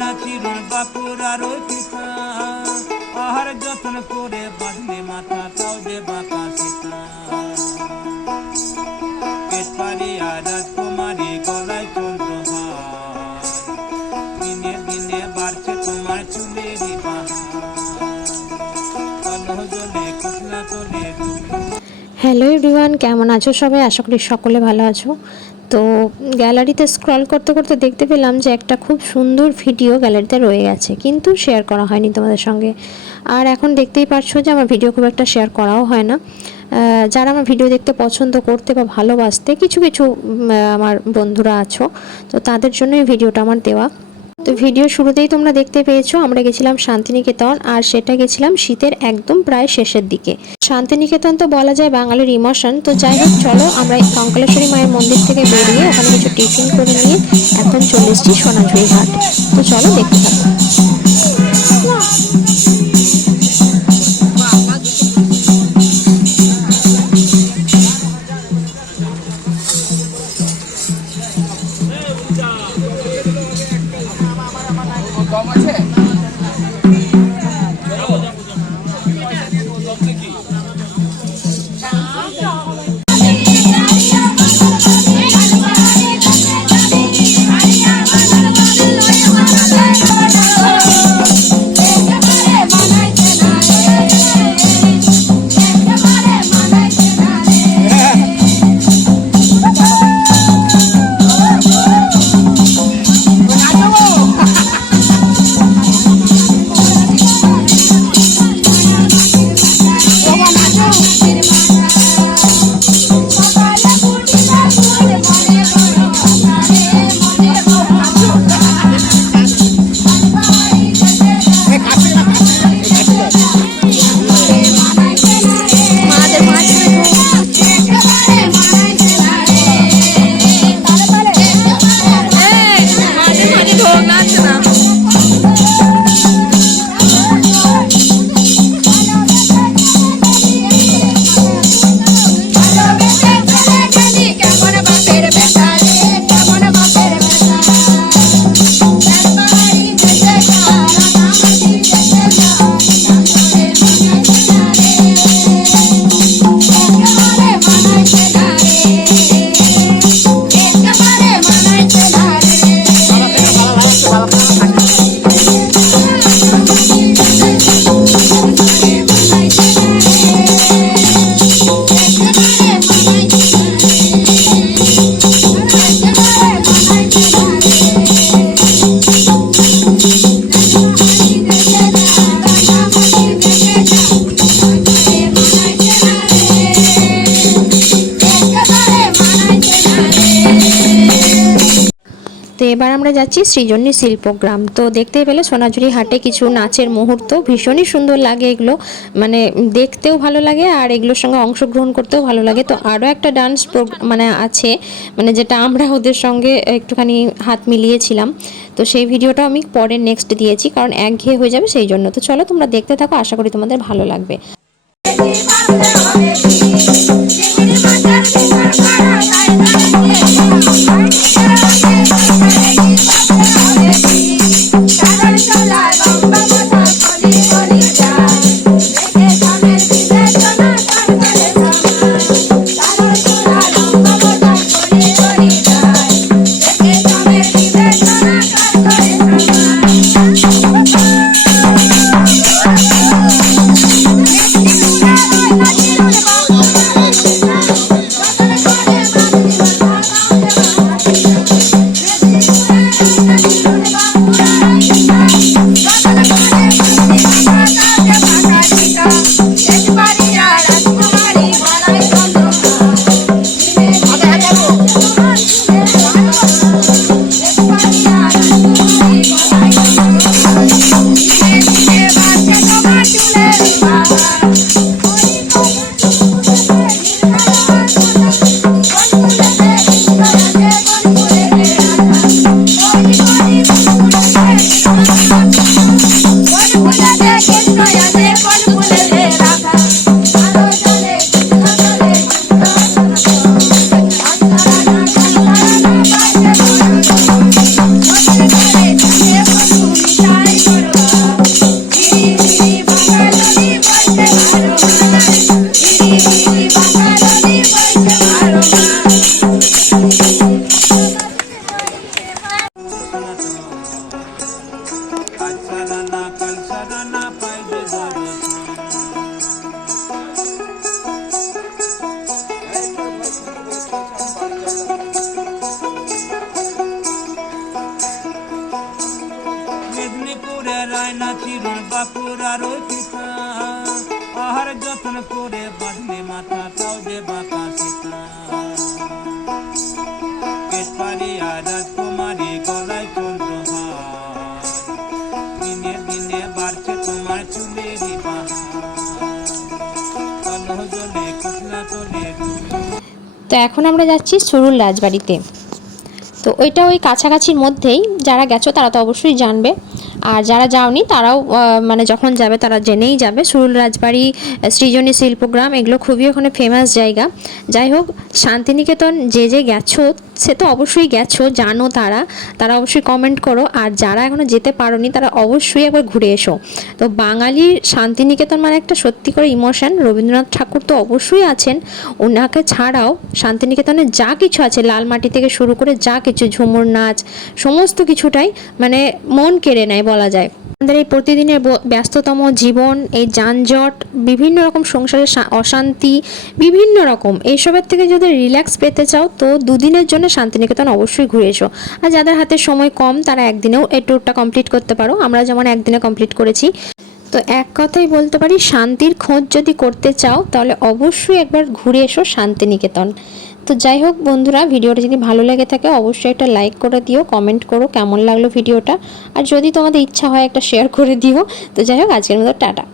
চিরুর বাঁকুড়ার ওই পিতা আহার যত্ন করে বাঁধলে মাথা তাও যে বাঁকা সীতা পেট পারিয়া রাজকুমারী গলায় চন্দ্রহার দিনে দিনে বাড়ছে তোমার চুলেরই বাহার কালো জলে কুচলা তোলে। হ্যালো এভরিওয়ান, কেমন আছো সবাই? আশা করি সকলে ভালো আছো। তো গ্যালারিতে স্ক্রল করতে করতে দেখতে পেলাম যে একটা খুব সুন্দর ভিডিও গ্যালারিতে রয়ে গেছে, কিন্তু শেয়ার করা হয়নি তোমাদের সঙ্গে। আর এখন দেখতেই পাচ্ছ যে আমার ভিডিও খুব একটা শেয়ার করাও হয় না। যারা আমার ভিডিও দেখতে পছন্দ করতে বা ভালোবাসতে কিছু কিছু আমার বন্ধুরা আছো, তো তাদের জন্য এই ভিডিওটা আমার দেওয়া। তো ভিডিও শুরুতেই তোমরা দেখতে পেয়েছো আমরা গেছিলাম শান্তিনিকেতন, আর সেটা গেছিলাম শীতের একদম প্রায় শেষের দিকে। শান্তিনিকেতন তো বলা যায় বাঙালির ইমোশন। তো যাই হোক, চলো আমরা কঙ্কালেশ্বরী মায়ের মন্দির থেকে বেরিয়ে ওখানে কিছু টিফিন করে নিয়ে এখন চলে এসেছি সোনাঝুরি ঘাট। তো চলো দেখতে থাকো। তো এবার আমরা যাচ্ছি সৃজনী শিল্পগ্রাম। তো দেখতেই পেলে সোনাঝুরি হাটে কিছু নাচের মুহূর্ত, ভীষণই সুন্দর লাগে এগুলো, মানে দেখতেও ভালো লাগে আর এগুলোর সঙ্গে অংশগ্রহণ করতেও ভালো লাগে। তো আরও একটা ডান্স মানে আছে, মানে যেটা আমরা ওদের সঙ্গে একটুখানি হাত মিলিয়েছিলাম। তো সেই ভিডিওটাও আমি পরে নেক্সট দিয়েছি, কারণ একঘেয়ে হয়ে যাবে সেই জন্য। তো চলো তোমরা দেখতে থাকো, আশা করি তোমাদের ভালো লাগবে। চিরুন বাঁকুড়ার ওই পিতা, আহার যত্ন করে বাঁধলে মাথা তাও যে বাঁকা সীতা। পেট পারিয়া রাজকুমারী গলায় চন্দ্রহার, দিনে দিনে বাড়ছে তোমার চুলেরই বাহার, কালো জলে কুচলা তোলে। তো এখন আমরা যাচ্ছি সুরুল রাজবাড়িতে। তো ওইটা ওই কাছাকাছির মধ্যেই, যারা গেছো তারা তো অবশ্যই জানবে, আর যারা যাওনি তারাও মানে যখন যাবে তারা জেনেই যাবে। সুরুল রাজবাড়ি, সৃজনী শিল্পগ্রাম, এগুলো খুবই ওখানে ফেমাস জায়গা। যাই হোক, শান্তিনিকেতন যে যে গেছো সে তো অবশ্যই গেছো, জানো তারা তারা অবশ্যই কমেন্ট করো, আর যারা এখনও যেতে পারোনি তারা অবশ্যই একবার ঘুরে এসো। তো বাঙালির শান্তিনিকেতন মানে একটা সত্যি করে ইমোশন। রবীন্দ্রনাথ ঠাকুর তো অবশ্যই আছেন, ওনাকে ছাড়াও শান্তিনিকেতনে যা কিছু আছে, লাল মাটি থেকে শুরু করে যা কিছু, ঝুমুর নাচ, সমস্ত কিছুটাই মানে মন কেড়ে নেয় বলা যায়। আমাদের এই প্রতিদিনের ব্যস্ততম জীবন, এই যানজট, বিভিন্ন রকম সংসারের অশান্তি, বিভিন্ন রকম এইসবের থেকে যদি রিল্যাক্স পেতে চাও তো দুদিনের জন্য শান্তিনিকেতন অবশ্যই ঘুরে এসো। আর যাদের হাতে সময় কম তারা একদিনেও এই ট্যুরটা কমপ্লিট করতে পারো, আমরা যেমন একদিনে কমপ্লিট করেছি। তো এক কথাই বলতে পারি, শান্তির খোঁজ যদি করতে চাও তাহলে অবশ্যই একবার ঘুরে এসো শান্তিনিকেতন। তো যাই হোক বন্ধুরা, ভিডিওটা যদি ভালো লেগে থাকে অবশ্যই একটা লাইক করে দিও, কমেন্ট করো কেমন লাগলো ভিডিওটা, আর যদি তোমাদের ইচ্ছা হয় একটা শেয়ার করে দিও। তো যাই হোক, আজকের মতো টাটা।